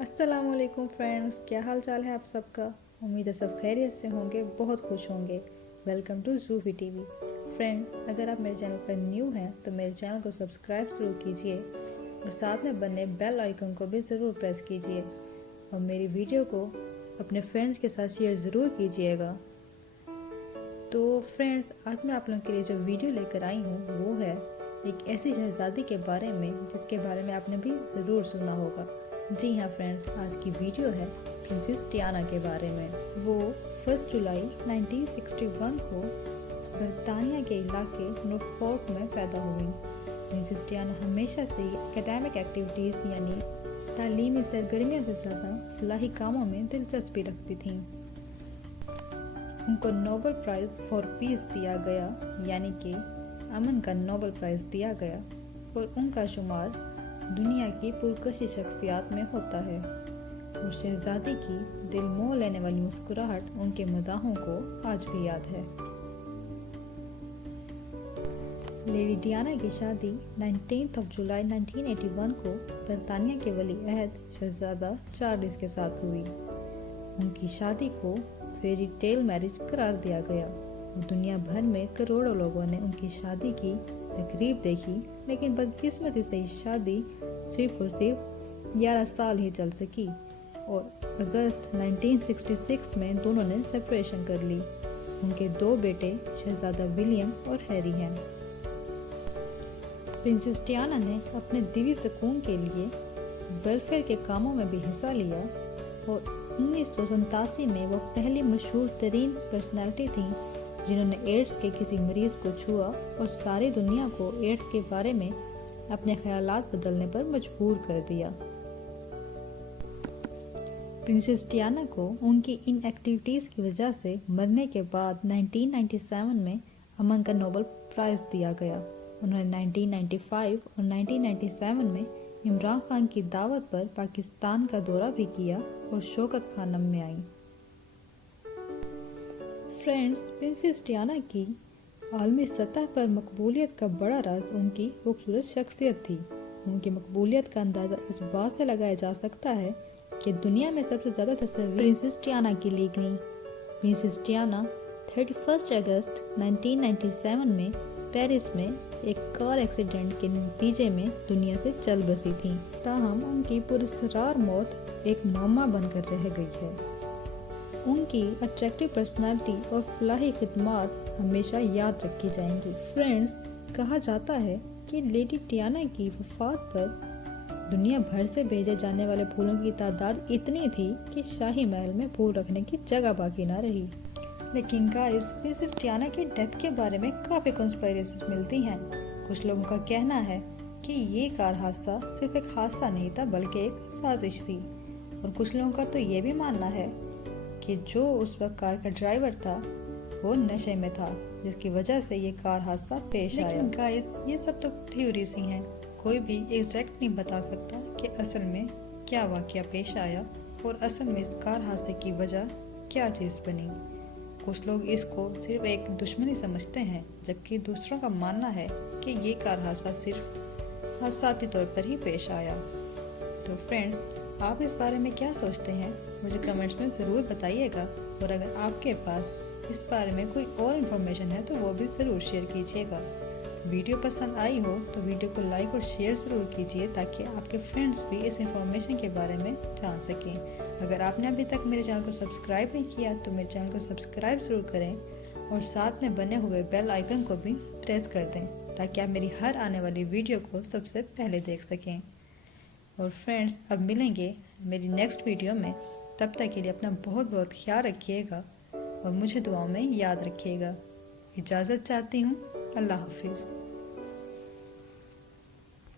अस्सलाम वालेकुम फ्रेंड्स, क्या हाल चाल है आप सबका। उम्मीद है सब खैरियत से होंगे, बहुत खुश होंगे। Welcome to Zoofi TV. Friends, अगर आप मेरे चैनल पर न्यू हैं तो मेरे चैनल को सब्सक्राइब ज़रूर कीजिए और साथ में बने बेल आइकन को भी ज़रूर प्रेस कीजिए और मेरी वीडियो को अपने फ्रेंड्स के साथ शेयर ज़रूर कीजिएगा। तो फ्रेंड्स, आज मैं आप लोगों के लिए जो वीडियो लेकर आई हूँ वो है एक ऐसी शहज़ादी के बारे में जिसके बारे में आपने भी ज़रूर सुना होगा। जी हाँ फ्रेंड्स, आज की वीडियो है प्रिंसेस डियाना के बारे में। वो 1 जुलाई 1961 को बरतानिया के इलाके नॉर्फोक में पैदा हुई। प्रिंसेस डियाना हमेशा से ही एकेडमिक एक्टिविटीज़ यानी तालीमी सरगर्मियों से ज़्यादा फलाही कामों में दिलचस्पी रखती थीं। उनको नोबेल प्राइज़ फॉर पीस दिया गया, यानी कि अमन का नोबेल प्राइज़ दिया गया, और उनका शुमार दुनिया की पुरकशी शख्सियात में होता है। और शहजादी की दिल मोह लेने वाली मुस्कुराहट उनके मदाहों को आज भी याद है। लेडी डियाना की शादी 19 जुलाई 1981 को बरतानिया के वली अहद शहजादा चार्ल्स के साथ हुई। उनकी शादी को फेरी टेल मैरिज करार दिया गया और दुनिया भर में करोड़ों लोगों ने उनकी शादी की तकरीब देखी, लेकिन बदकिस्मती से शादी सिर्फ और सिर्फ 11 साल ही चल सकी और अगस्त 1966 में दोनों ने सेपरेशन कर ली। उनके 2 बेटे शहजादा विलियम और हैरी हैं। प्रिंसेस डियाना ने अपने दिली सुकून के लिए वेलफेयर के कामों में भी हिस्सा लिया और 1987 में वो पहली मशहूर तरीन पर्सनैलिटी थी जिन्होंने एड्स के किसी मरीज को छुआ और सारी दुनिया को एड्स के बारे में अपने ख्यालात बदलने पर मजबूर कर दिया। प्रिंसेस डियाना को उनकी इन एक्टिविटीज़ की वजह से मरने के बाद 1997 में अमन का नोबेल प्राइज़ दिया गया। उन्होंने 1995 और 1997 में इमरान खान की दावत पर पाकिस्तान का दौरा भी किया और शौकत खानम में आई। फ्रेंड्स, प्रिंसेस डियाना की आलमी सतह पर मकबूलियत का बड़ा राज उनकी खूबसूरत शख्सियत थी। उनकी मकबूलियत का अंदाज़ा इस बात से लगाया जा सकता है कि दुनिया में सबसे ज़्यादा तस्वीरें प्रिंसेस डियाना की ली गईं। प्रिंसेस डियाना 31 अगस्त 1997 में पेरिस में एक कार एक्सीडेंट के नतीजे में दुनिया से चल बसी थी। ताहम उनकी पुरस्कार मौत एक मामा बनकर रह गई है। उनकी अट्रैक्टिव पर्सनालिटी और फलाही खिदमत हमेशा याद रखी जाएंगी। फ्रेंड्स, कहा जाता है कि लेडी डियाना की वफात पर दुनिया भर से भेजे जाने वाले फूलों की तादाद इतनी थी कि शाही महल में फूल रखने की जगह बाकी ना रही। लेकिन गाइस, प्रिंसेस डियाना की डेथ के बारे में काफ़ी कंस्पिरेसीज मिलती हैं। कुछ लोगों का कहना है कि ये कार हादसा सिर्फ एक हादसा नहीं था बल्कि एक साजिश थी, और कुछ लोगों का तो ये भी मानना है कि जो उस वक्त कार का ड्राइवर था वो नशे में था, जिसकी वजह से ये कार हादसा पेश आया। लेकिन गाइस, ये सब तो थ्योरीज ही हैं। कोई भी एग्जैक्ट नहीं बता सकता कि असल में क्या वाकया पेश आया और असल में इस कार हादसे की वजह क्या चीज़ बनी। कुछ लोग इसको सिर्फ एक दुश्मनी समझते हैं, जबकि दूसरों का मानना है कि ये कार हादसा सिर्फ हादसाती तौर पर ही पेश आया। तो फ्रेंड्स, आप इस बारे में क्या सोचते हैं, मुझे कमेंट्स में ज़रूर बताइएगा। और अगर आपके पास इस बारे में कोई और इन्फॉर्मेशन है तो वो भी ज़रूर शेयर कीजिएगा। वीडियो पसंद आई हो तो वीडियो को लाइक और शेयर ज़रूर कीजिए ताकि आपके फ्रेंड्स भी इस इन्फॉर्मेशन के बारे में जान सकें। अगर आपने अभी तक मेरे चैनल को सब्सक्राइब नहीं किया तो मेरे चैनल को सब्सक्राइब ज़रूर करें और साथ में बने हुए बेल आइकन को भी प्रेस कर दें ताकि आप मेरी हर आने वाली वीडियो को सबसे पहले देख सकें। और फ्रेंड्स, अब मिलेंगे मेरी नेक्स्ट वीडियो में। तब तक के लिए अपना बहुत बहुत ख्याल रखिएगा और मुझे दुआओं में याद रखिएगा। इजाज़त चाहती हूँ। अल्लाह हाफिज़।